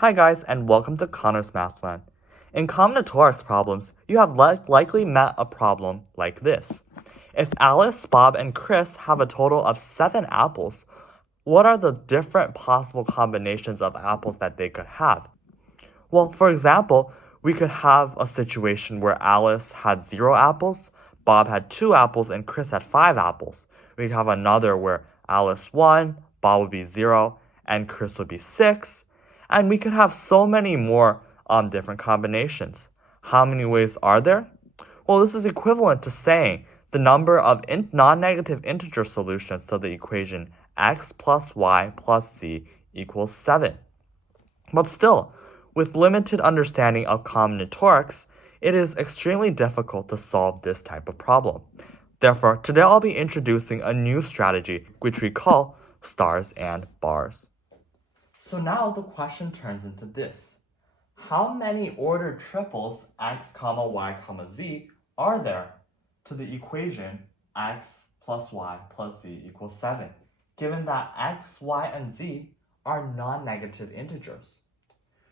Hi guys, and welcome to Connor's Mathland. In combinatorics problems, you have likely met a problem like this. If Alice, Bob, and Chris have a total of 7 apples, what are the different possible combinations of apples that they could have? Well, for example, we could have a situation where Alice had 0 apples, Bob had 2 apples, and Chris had 5 apples. We could have another where Alice 1, Bob would be 0, and Chris would be 6. And we could have so many more different combinations. How many ways are there? Well, this is equivalent to saying the number of non-negative integer solutions to the equation x plus y plus z equals 7. But still, with limited understanding of combinatorics, it is extremely difficult to solve this type of problem. Therefore, today I'll be introducing a new strategy which we call stars and bars. So now the question turns into this. How many ordered triples x, y, z are there to the equation x plus y plus z equals 7, given that x, y, and z are non-negative integers?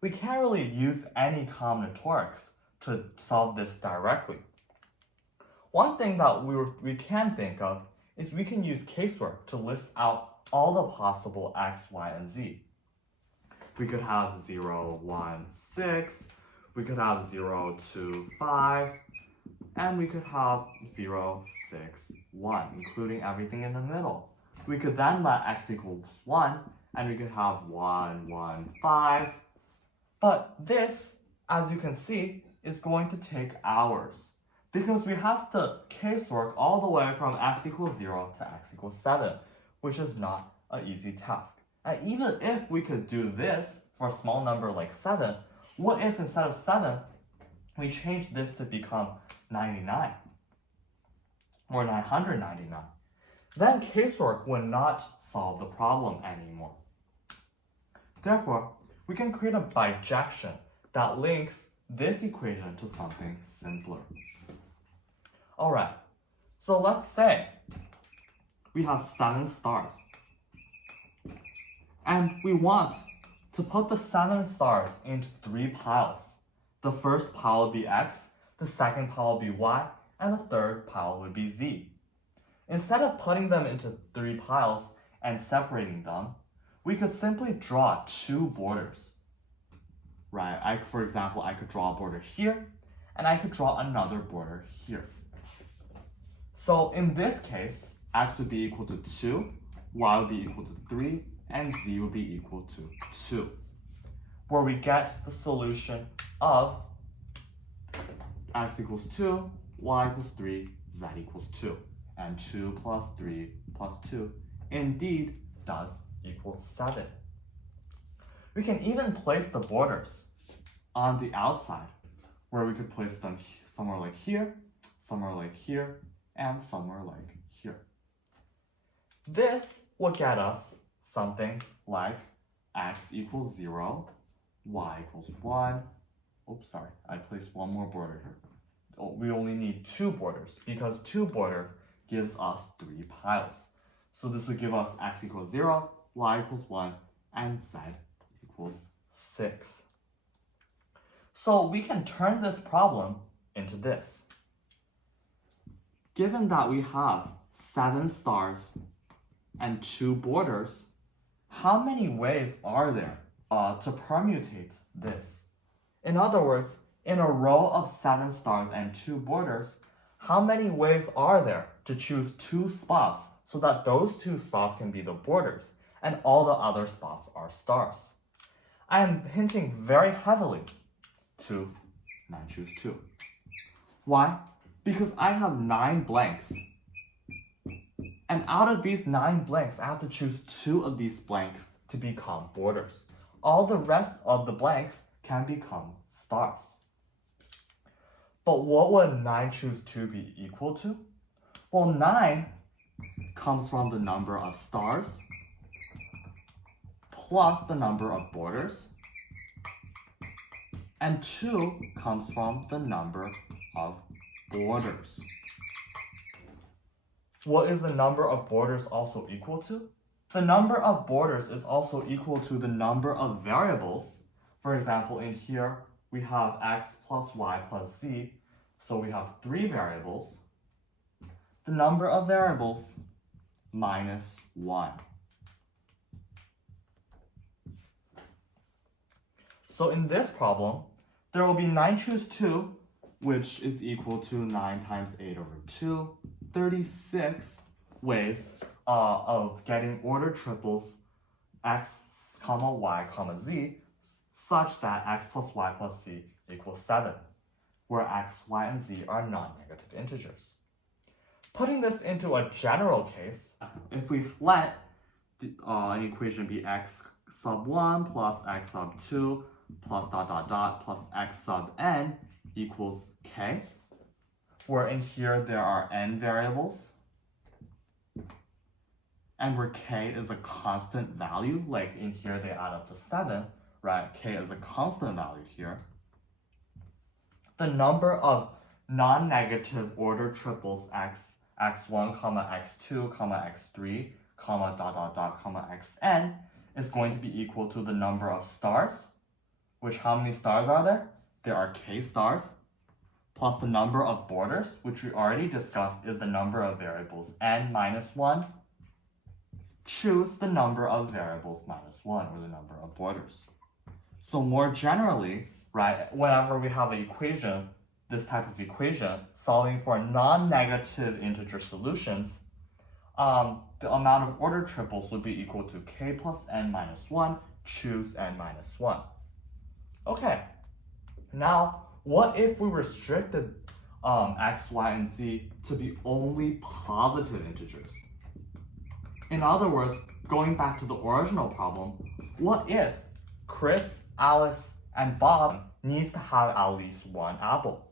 We can't really use any combinatorics to solve this directly. One thing that we can think of is we can use casework to list out all the possible x, y, and z. We could have 0, 1, 6, we could have 0, 2, 5, and we could have 0, 6, 1, including everything in the middle. We could then let x equals 1, and we could have 1, 1, 5. But this, as you can see, is going to take hours, because we have to casework all the way from x equals 0 to x equals 7, which is not an easy task. And even if we could do this for a small number like 7, what if instead of 7, we change this to become 99 or 999? Then casework would not solve the problem anymore. Therefore, we can create a bijection that links this equation to something simpler. Alright, so let's say we have 7 stars. And we want to put the 7 stars into 3 piles. The first pile would be x, the second pile would be y, and the third pile would be z. Instead of putting them into 3 piles and separating them, we could simply draw 2 borders. Right? For example, I could draw a border here, and I could draw another border here. So in this case, x would be equal to 2, y would be equal to 3, and z would be equal to 2, where we get the solution of x equals 2, y equals 3, z equals 2. And 2 plus 3 plus 2 indeed does equal 7. We can even place the borders on the outside, where we could place them somewhere like here, and somewhere like here. This will get us something like x equals 0, y equals 1. Oops, sorry, I placed one more border here. Oh, we only need 2 borders, because 2 border gives us 3 piles. So this would give us x equals 0, y equals 1, and z equals 6. So we can turn this problem into this. Given that we have 7 stars and 2 borders, how many ways are there to permutate this? In other words, in a row of 7 stars and 2 borders, how many ways are there to choose 2 spots so that those 2 spots can be the borders and all the other spots are stars? I am hinting very heavily to 9 choose 2. Why? Because I have 9 blanks. And out of these 9 blanks, I have to choose 2 of these blanks to become borders. All the rest of the blanks can become stars. But what would 9 choose 2 be equal to? Well, 9 comes from the number of stars plus the number of borders, and 2 comes from the number of borders. What is the number of borders also equal to? The number of borders is also equal to the number of variables For example, in here, we have x plus y plus z, so we have 3 variables. The number of variables, minus 1. So in this problem, there will be 9 choose 2, which is equal to 9 times 8 over 2, 36 ways of getting ordered triples x, y, z, such that x plus y plus z equals 7, where x, y, and z are non-negative integers. Putting this into a general case, if we let an equation be x sub 1 plus x sub 2 plus plus x sub n equals k, where in here there are n variables, and where k is a constant value, like in here they add up to 7, right? K is a constant value here. The number of non-negative ordered triples x1, x2, x3, xn is going to be equal to the number of stars, which how many stars are there? There are k stars, plus the number of borders, which we already discussed is the number of variables n minus 1. Choose the number of variables minus 1, or the number of borders. So more generally, right, whenever we have an equation, this type of equation, solving for non-negative integer solutions, the amount of ordered triples would be equal to k plus n minus 1, choose n minus 1. Okay, now what if we restricted x, y, and z to be only positive integers? In other words, going back to the original problem, what if Chris, Alice, and Bob needs to have at least one apple?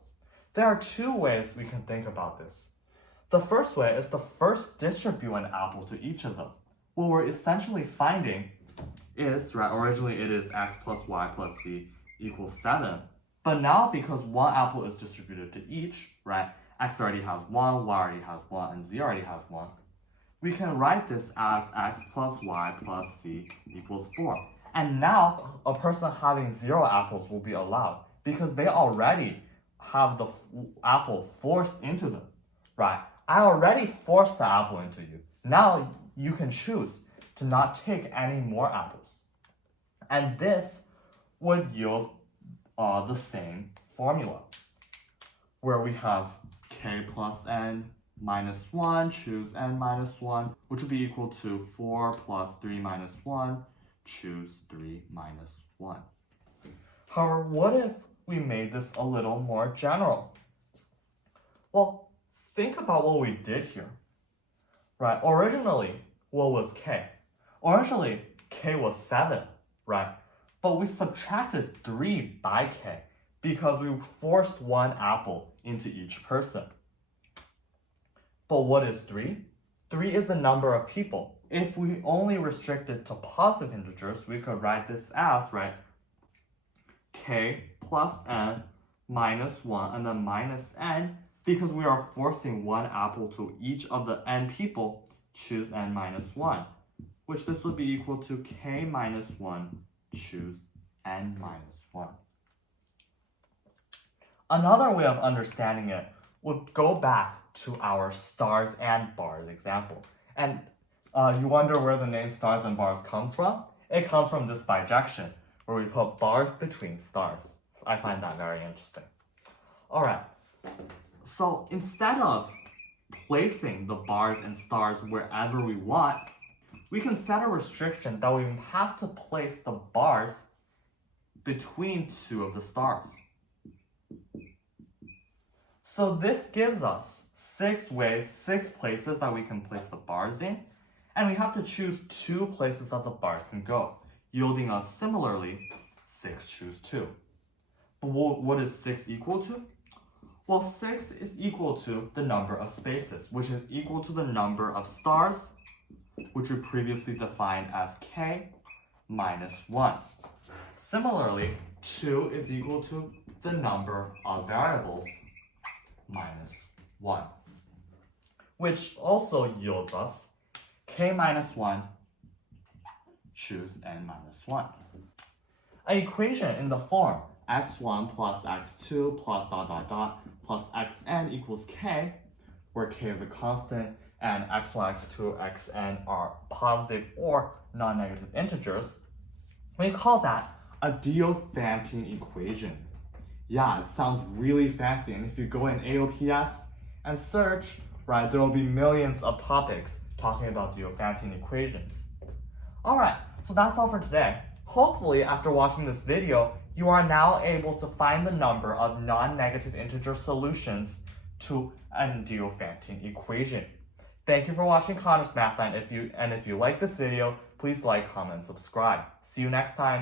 There are 2 ways we can think about this. The first way is to first distribute an apple to each of them. What we're essentially finding is, right, originally it is x plus y plus z equals 7. But now because one apple is distributed to each, right, x already has 1, y already has 1, and z already has 1, we can write this as x plus y plus z equals 4. And now a person having 0 apples will be allowed because they already have the apple forced into them, right? I already forced the apple into you. Now you can choose to not take any more apples. And this would yield the same formula, where we have k plus n minus 1, choose n minus 1, which would be equal to 4 plus 3 minus 1, choose 3 minus 1. However, what if we made this a little more general? Well, think about what we did here, right? Originally, what was k? Originally, k was 7, right? But we subtracted 3 by k because we forced one apple into each person. But what is 3? 3 is the number of people. If we only restrict it to positive integers, we could write this as, right, k plus n minus 1 and then minus n, because we are forcing one apple to each of the n people, choose n minus 1, which this would be equal to k minus 1, choose n minus 1. Another way of understanding it would go back to our stars and bars example. And you wonder where the name stars and bars comes from? It comes from this bijection, where we put bars between stars. I find that very interesting. Alright, so instead of placing the bars and stars wherever we want, we can set a restriction that we have to place the bars between 2 of the stars. So this gives us 6 ways, 6 places that we can place the bars in, and we have to choose 2 places that the bars can go, yielding us similarly 6 choose 2. But what is 6 equal to? Well, 6 is equal to the number of spaces, which is equal to the number of stars, which we previously defined as k minus 1. Similarly, 2 is equal to the number of variables minus 1, which also yields us k minus 1, choose n minus 1. an equation in the form x1 plus x2 plus dot dot dot plus xn equals k, where k is a constant and x1, x2, xn are positive or non-negative integers, we call that a Diophantine equation. Yeah, it sounds really fancy, and if you go in AOPS and search, right, there will be millions of topics talking about Diophantine equations. Alright, so that's all for today. Hopefully, after watching this video, you are now able to find the number of non-negative integer solutions to a Diophantine equation. Thank you for watching Connor's Math Line. If you like this video, please like, comment, and subscribe. See you next time.